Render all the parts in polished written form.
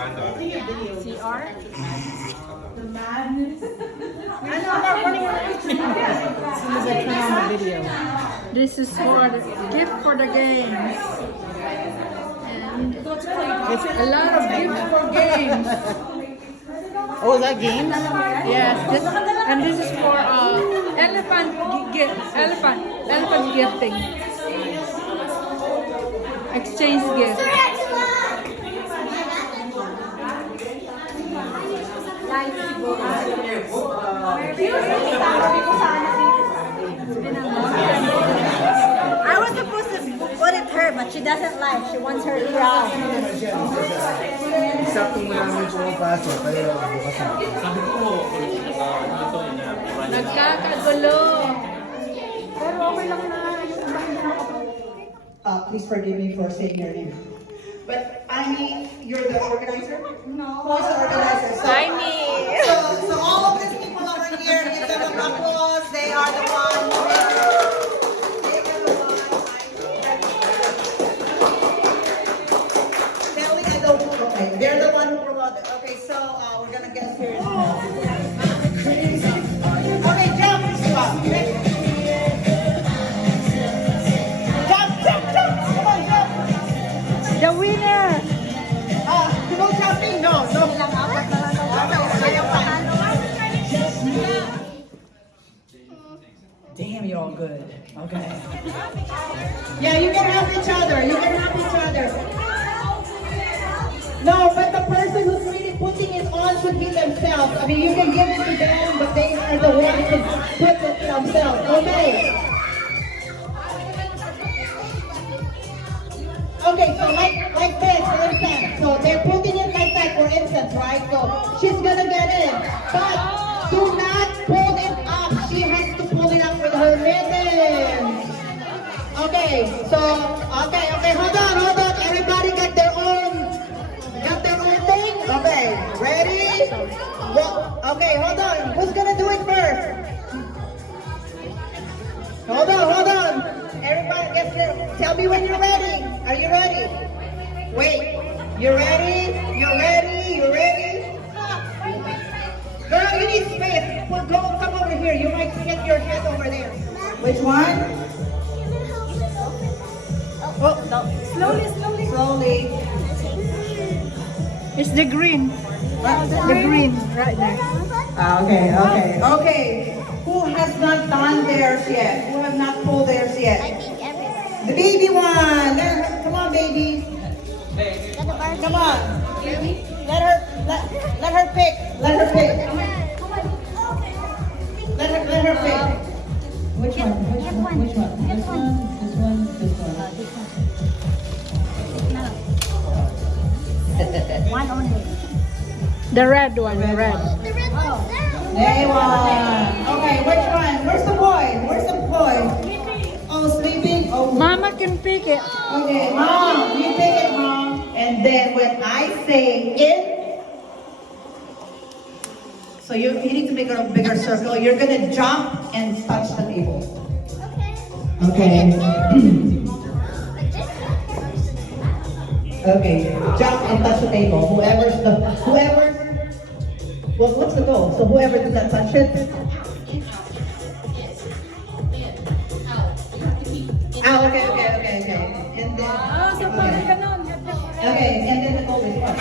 CR? The madness. I know, I'm not running around. As soon as I turn on the video. This is for the gift for the games. And it's a lot of gifts for games. Oh, is that games? Yes, and this is for elephant gifting. Exchange gift. I was supposed to put it her, but she doesn't like. She wants her crown. Sakto mo namin pumapasok, kaya bukas na. Nagkakagulo. Please forgive me for saying your name. But I mean, you're the organizer? No. Who's the organizer? So, so all of these people over here, give them an applause. They are the ones. They are the ones. Kelly, I don't know. Okay, they're the one who promoted. Okay, so we're gonna get serious. Okay, jump. Stop. The winner. No jumping, no. Damn, you're all good. Okay. Yeah, you can help each other. No, but the person who's really putting it on should be themselves. I mean, you can give it to them, but they are the ones who can put it themselves. Okay. Okay, so like this, for instance. So they're putting it like that, for instance, right? So she's gonna get in. But do not pull it up. She has to pull it up with her ribbon. Okay, so, okay, hold on. Everybody got their own thing? Okay, ready? Well, okay, hold on. Who's gonna do it first? Hold on. Everybody, tell me when you're ready. Are you ready? Wait. You ready? Girl, you need space. Well, come over here. You might get your head over there. Which one? Oh, no. Slowly. It's the green. The green right there. Okay. Who has not done theirs yet? Who have not pulled theirs yet? The baby one. Come on, baby. Come on. Let her pick. Let her pick. Which one? One only. The red one, the red. There one. Okay, which one? Where's the boy? Oh, sleeping? Oh. Mama can pick it. Okay, Mom, you pick it, Mom. And then when I say in, so you need to make a bigger circle. You're gonna jump and touch the table. Okay. Okay, jump and touch the table. Well, what's the goal? So whoever does not touch it. Oh, okay. And then. Okay, and then the goal is what?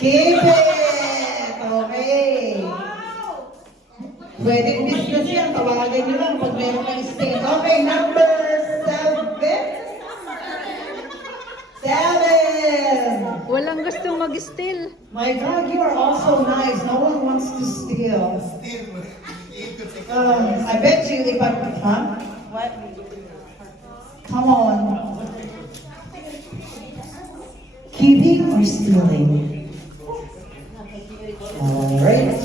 Keep it! Okay. Pwedeng business yan. Tawagan nyo lang pag meron kang state. Okay, number 7. 7. Walang gustong mag-steal. My God, you are also nice. No one wants to steal. I bet you if I... Huh? What? Come on. Keeping or stealing? Alright.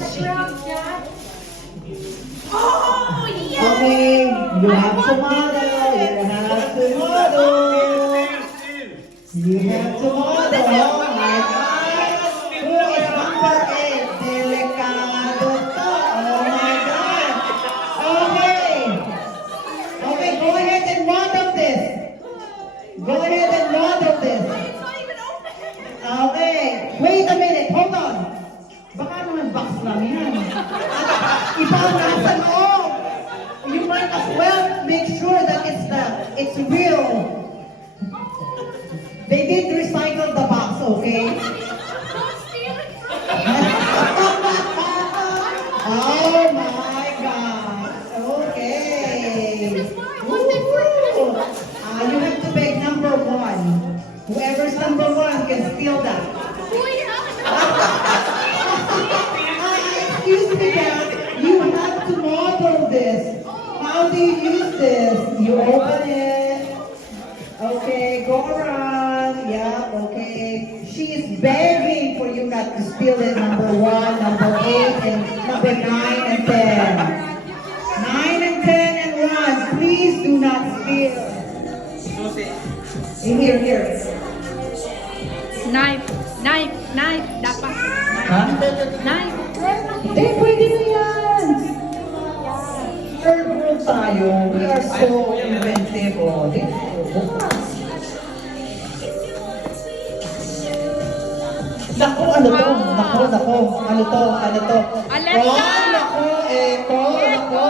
Okay, you have to model. You have to model. You have to model. Oh my God. Who is number 8? Delicado to. Oh my God. Okay. Okay, go ahead and model this. Go ahead and model this. Okay. Wait a minute. Hold on. Baka naman box lang yan. Iba ang nasa loob. You might as well make sure that it's real. They did recycle the box, okay? Oh my gosh. Okay. Woo. You have to pick number 1. Whoever's number 1 can steal that. Excuse me, Dad. You have to model this. How do you use this? You open it. Okay, go around. Yeah, okay. She is begging for you not to steal it. Number 1, number 8, and number 9 and 10. 9 and 10 and 1. Please do not steal. Here. Knife. Dapat. Huh? Knife. Eh, pwede na yan. Third world tayo. We are so inventive. Oh, Nako, ano to? Nako. Ano to? Alexa! Oh, nako.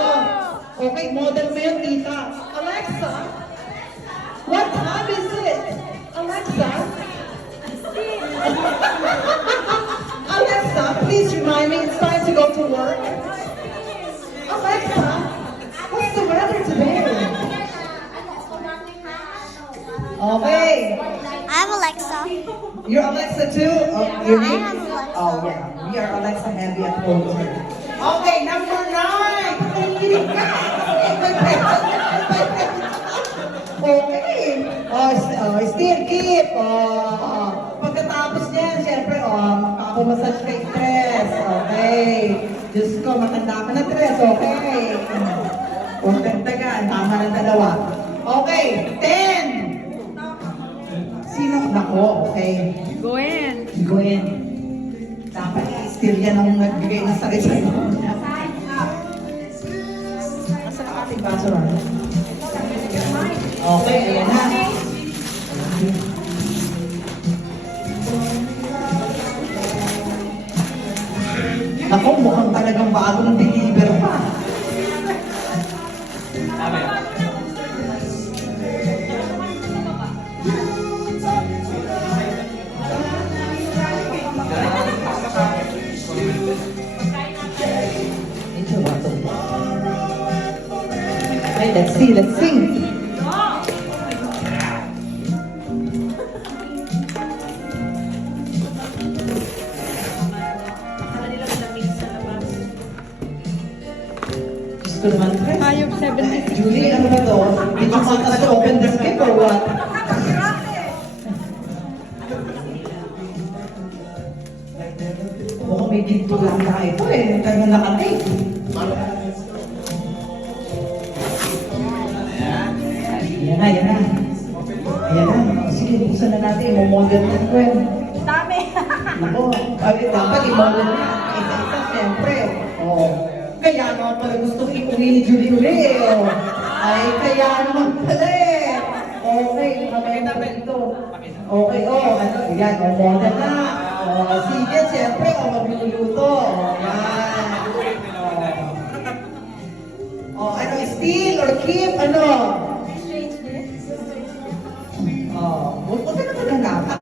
Okay, model mo yun, tita. Alexa? What time is it? Alexa? Alexa, please remind me it's time to go to work. Alexa, what's the weather today? Okay. I'm Alexa. You're Alexa too? Oh, you're I have Alexa. Oh yeah, we are Alexa heavy at home. Okay, number 9. Okay. Still keep. Pagkatapos niyan, syempre, makapumasage kay Tres. Okay. Diyos ko, matanda ka na, Tres. Okay. Huwag dagdagan. Tama ng dalawa. Okay. 10. Sino? Nako, okay. Gwen. Gwen. Dapat still yan ang nagbigay ng sakit sa iyo. Nasaan ang ating baso na? Okay, ayan na. Ako, mukhang talagang bagong deliver pa. Okay, let's sing. Gusto naman, Chris. 576. Julie, ano ba to? Did you want us to open the skip or what? Mukhang may ginto lang na ito eh. Tayo na nakatake. Ayan na. Sige, buksan na natin. Mo-model na ito eh. Dami. Ako, dapat i-model na. Isa-isa, siyempre. Oo. Kaya naman pala gusto i-uwi ni Julie uli eh. Oh. Ay, kaya naman pala eh. Okay, mamaya na ito. Okay, ano, yan, model na. Sige, siyempre, magluluto. Yan. Ano, steal or keep, ano? Huwag mo na